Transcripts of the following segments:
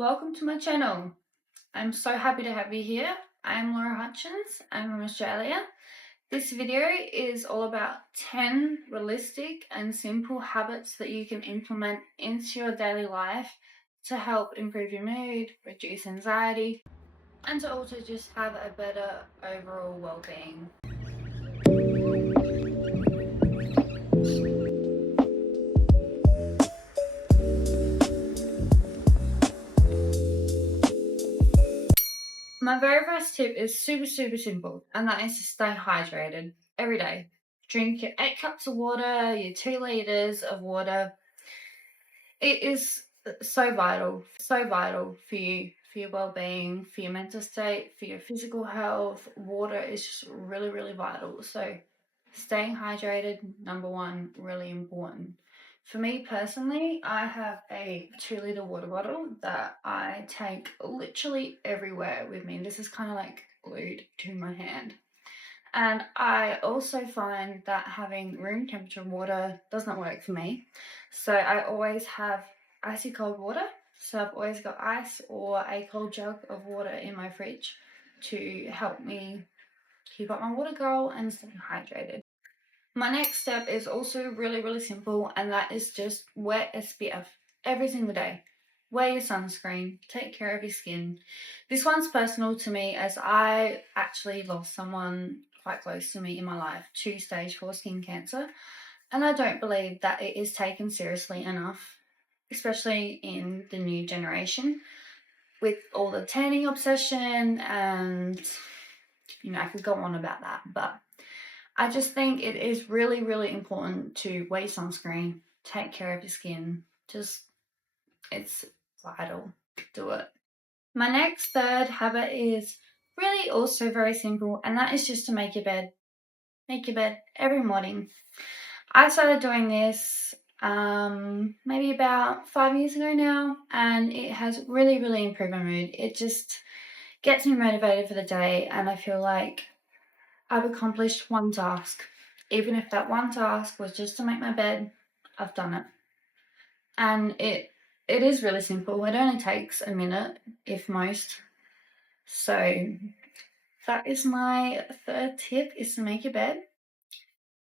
Welcome to my channel. I'm so happy to have you here. I'm Laura Hutchins. I'm from Australia. This video is all about 10 realistic and simple habits that you can implement into your daily life to help improve your mood, reduce anxiety, and to also just have a better overall well-being. My very first tip is super simple, and that is to stay hydrated every day. Drink your 8 cups of water, your 2 liters of water. It is so vital for you, for your well-being, for your mental state, for your physical health. Water is just really vital. So staying hydrated, number one, really important. For me personally, I have a 2-liter water bottle that I take literally everywhere with me. This is kind of like glued to my hand. And I also find that having room temperature water does not work for me. So I always have icy cold water. So I've always got ice or a cold jug of water in my fridge to help me keep up my water goal and stay hydrated. My next step is also really simple, and that is just wear SPF every single day. Wear your sunscreen, take care of your skin. This one's personal to me as I actually lost someone quite close to me in my life to stage 4 skin cancer, and I don't believe that it is taken seriously enough, especially in the new generation with all the tanning obsession, and I could go on about that, but I just think it is really important to wear sunscreen, take care of your skin. It's vital. Do it. My next third habit is really also very simple, and that is just to make your bed. Make your bed every morning. I started doing this maybe about 5 years ago now, and it has really improved my mood. It just gets me motivated for the day, and I feel like I've accomplished one task. Even if that one task was just to make my bed, I've done it. And it is really simple. It only takes a minute, if most. So that is my third tip, is to make your bed.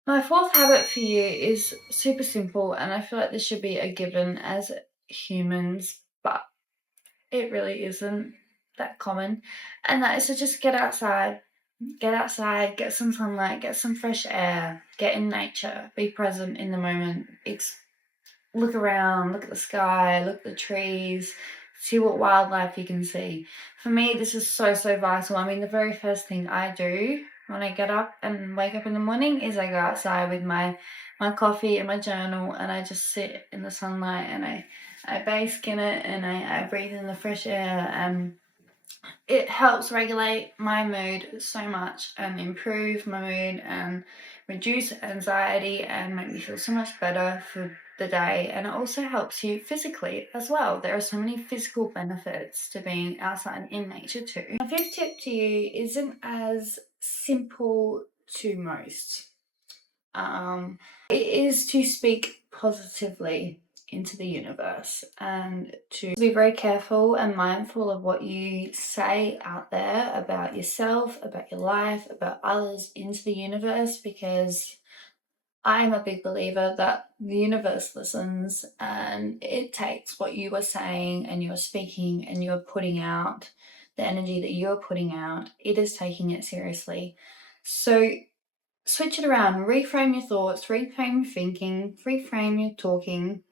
My fourth habit for you is super simple, and I feel like this should be a given as humans, but it really isn't that common. And that is to just get outside. Get outside, get some sunlight, get some fresh air, get in nature, be present in the moment. Look around, look at the sky, look at the trees, see what wildlife you can see. For me, this is so vital. I mean, the very first thing I do when I get up and wake up in the morning is I go outside with my coffee and my journal, and I just sit in the sunlight, and I bask in it, and I breathe in the fresh air, and it helps regulate my mood so much and improve my mood and reduce anxiety and make me feel so much better for the day. And it also helps you physically as well. There are so many physical benefits to being outside in nature too. My fifth tip to you isn't as simple to most. It is to speak positively into the universe and to be very careful and mindful of what you say out there about yourself, about your life, about others into the universe, because I'm a big believer that the universe listens and it takes what you are saying and you're speaking and you're putting out, the energy that you're putting out, it is taking it seriously. So switch it around, reframe your thoughts, reframe your thinking, reframe your talking,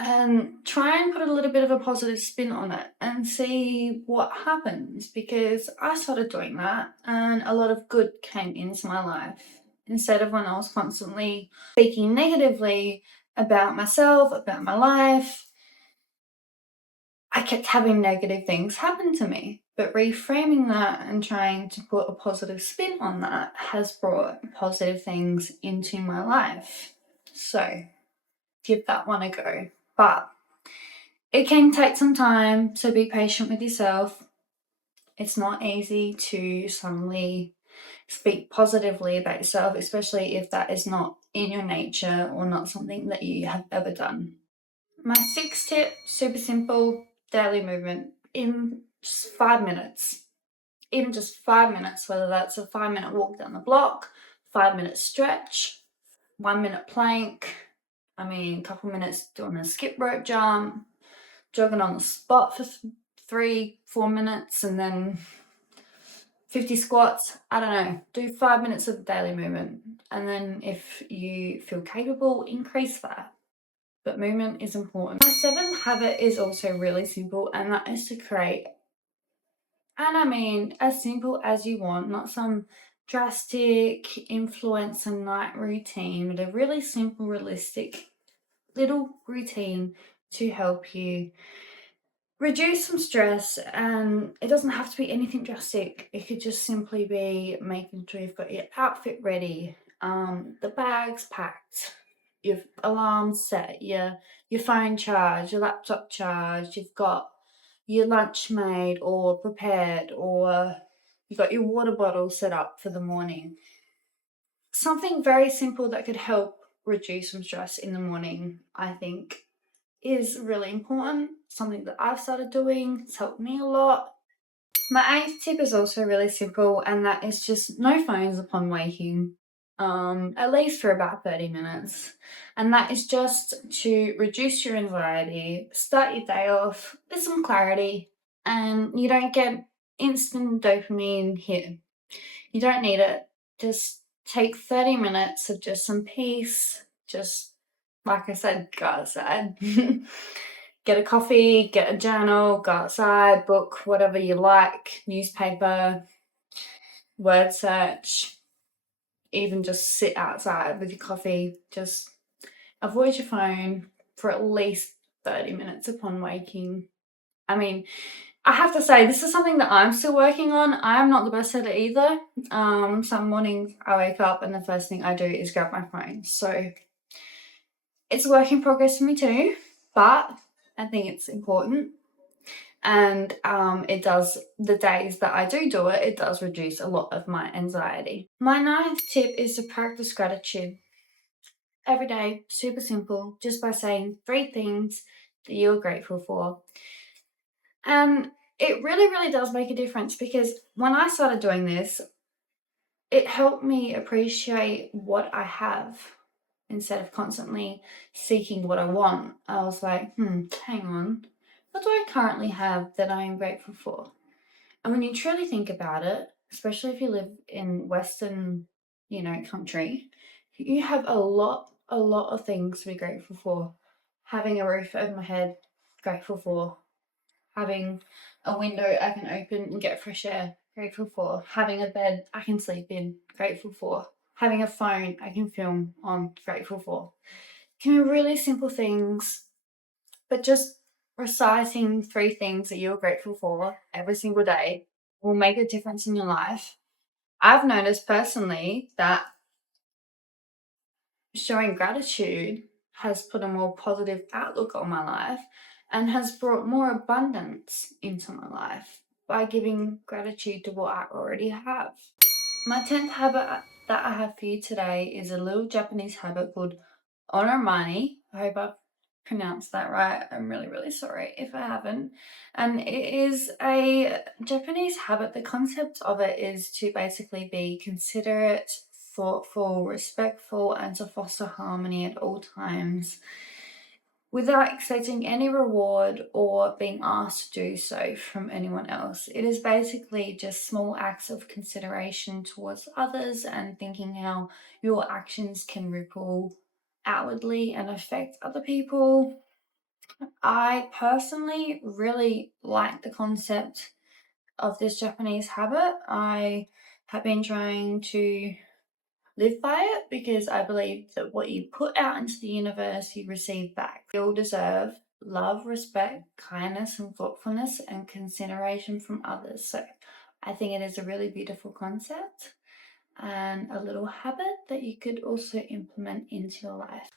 and try and put a little bit of a positive spin on it and see what happens, because I started doing that and a lot of good came into my life instead of when I was constantly speaking negatively about myself, about my life. I kept having negative things happen to me, but reframing that and trying to put a positive spin on that has brought positive things into my life. So give that one a go. But it can take some time, so be patient with yourself. It's not easy to suddenly speak positively about yourself, especially if that is not in your nature or not something that you have ever done. My sixth tip, super simple, daily movement in just 5 minutes. Even just 5 minutes, whether that's a 5-minute walk down the block, 5-minute stretch, 1-minute plank, a couple minutes doing a skip rope jump, jogging on the spot for 3-4 minutes, and then 50 squats. I don't know, do 5 minutes of daily movement. And then if you feel capable, increase that. But movement is important. My seventh habit is also really simple, and that is to create, and as simple as you want, not some drastic influencer night routine, but a really simple, realistic little routine to help you reduce some stress. And it doesn't have to be anything drastic. It could just simply be making sure you've got your outfit ready, the bags packed, your alarm set, your phone charged, your laptop charged, you've got your lunch made or prepared, or you've got your water bottle set up for the morning. Something very simple that could help reduce some stress in the morning, I think, is really important. Something that I've started doing. It's helped me a lot. My eighth tip is also really simple, and that is just no phones upon waking, at least for about 30 minutes. And that is just to reduce your anxiety, start your day off with some clarity, and you don't get instant dopamine hit. You don't need it. Just take 30 minutes of just some peace. Just, like I said, go outside. Get a coffee, get a journal, go outside, book whatever you like, newspaper, word search, even just sit outside with your coffee. Just avoid your phone for at least 30 minutes upon waking. I have to say, this is something that I'm still working on. I am not the best at it either. Some mornings I wake up and the first thing I do is grab my phone. So it's a work in progress for me too, but I think it's important. And it does, the days that I do it, it does reduce a lot of my anxiety. My ninth tip is to practice gratitude every day, super simple, just by saying 3 things that you're grateful for. And it really, really does make a difference, because when I started doing this, it helped me appreciate what I have instead of constantly seeking what I want. I was like, hang on, what do I currently have that I am grateful for? And when you truly think about it, especially if you live in Western, country, you have a lot of things to be grateful for. Having a roof over my head, grateful for. Having a window I can open and get fresh air, grateful for. Having a bed I can sleep in, grateful for. Having a phone I can film on, grateful for. It can be really simple things, but just reciting 3 things that you're grateful for every single day will make a difference in your life. I've noticed personally that showing gratitude has put a more positive outlook on my life and has brought more abundance into my life by giving gratitude to what I already have. My 10th habit that I have for you today is a little Japanese habit called onomani. I hope I've pronounced that right. I'm really, really sorry if I haven't. And it is a Japanese habit. The concept of it is to basically be considerate, thoughtful, respectful, and to foster harmony at all times without expecting any reward or being asked to do so from anyone else. It is basically just small acts of consideration towards others and thinking how your actions can ripple outwardly and affect other people. I personally really like the concept of this Japanese habit. I have been trying to live by it because I believe that what you put out into the universe, you receive back. We all deserve love, respect, kindness, and thoughtfulness and consideration from others. So I think it is a really beautiful concept and a little habit that you could also implement into your life.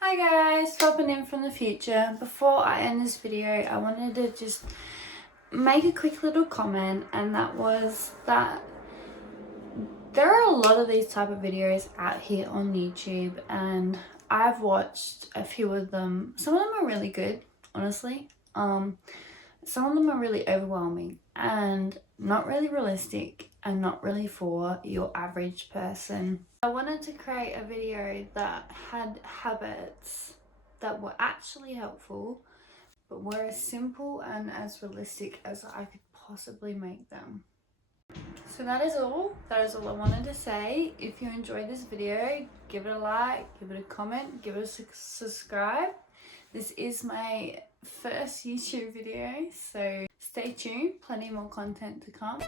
Hi guys, popping in from the future. Before I end this video, I wanted to just make a quick little comment, and that was that there are a lot of these type of videos out here on YouTube, and I've watched a few of them. Some of them are really good, honestly. some of them are really overwhelming and not really realistic and not really for your average person. I wanted to create a video that had habits that were actually helpful but were as simple and as realistic as I could possibly make them. So that is all I wanted to say. If you enjoyed this video, give it a like, give it a comment, give it a subscribe. This is my first YouTube video, so stay tuned, plenty more content to come.